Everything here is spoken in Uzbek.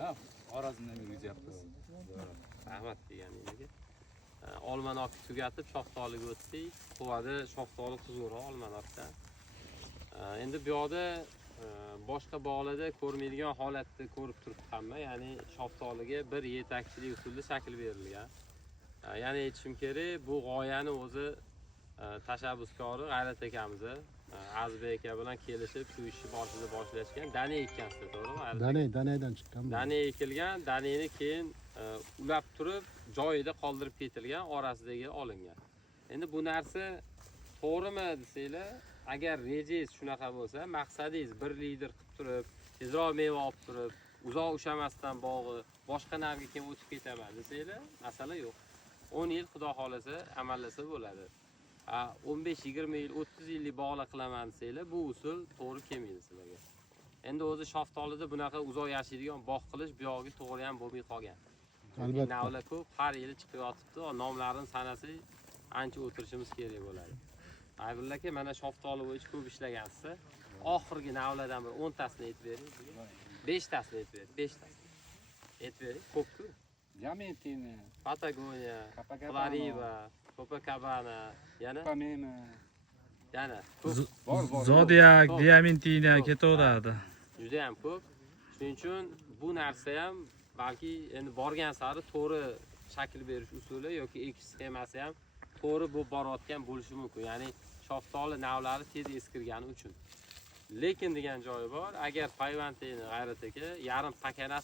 Ha, Xorazmdan yurgizayapmiz. Rahmat deganiga. Olmanoq tugatib shoftoliga o'tdik. Quvada shoftoli tuzukroq olmanoqda. Endi bu yoqda boshqa bog'larda ko'rmaydigan holatni ko'rib turibdi hamma, ya'ni shoftoliga bir yetakchilik usulida shakl berilgan. Ya'ni aytishim kerak, bu g'oyani o'zi tashabbuskori G'ayrat akamiz Azbek aka bilan kelishib shu ishni boshida boshlashgan. Dana ekkansizda, to'g'rimi? Danadan chiqqan. Dana ekilgan, danani keyin ulab turib joyida qoldirib ketilgan, orasidagi olingan. Endi bu narsa to'g'rimi desanglar, agar rejangiz shunaqa bo'lsa, maqsadingiz 1 litr qilib turib, tezroq meva olib turib, uzoq ushamasdan bog'i boshqa narga keyin o'tib ketaman desanglar, masala yo'q. 10 yil xudo xolasa amallasa bo'ladi. 15-20 yil, 30 yillik bog'lar qilaman desanglar, bu usul to'g'ri kelmaydi sizlarga. Endi o'zi shoftolida bunaqa uzoq yashaydigan bog' qilish bu yo'g'i to'g'ri ham bo'lmay qolgan. Albatta. Navlar ko'p, har yili chiqib yotibdi, nomlarini sanasak ancha o'tirishimiz kerak bo'ladi. Aybulla aka, mana shoftoli bo'yicha ko'p ishlagansiz. Oxirgi navlardan bir 10 tasini aytib bering. 5 tasini aytib bering, 5 tasini. Aytib bering, ko'p-ku. Diamantini, Patagonia, Copacabana, Floriba, Copacabana, yana Ipanema. yana Bor. Zodiac, Ko'p. Diamantina ketaveradi. juda ham ko'p. Shuning uchun bu narsa ham balki endi borgan sari to'g'ri shakl berish usuli yoki ekish sxemasi ham to'g'ri bo'lib borayotgan bo'lishi mumkin. Ya'ni shoftoli navlari tez eskirgani uchun. Lekin degan joyi bor, agar payvantini G'ayrat aka yarim pakana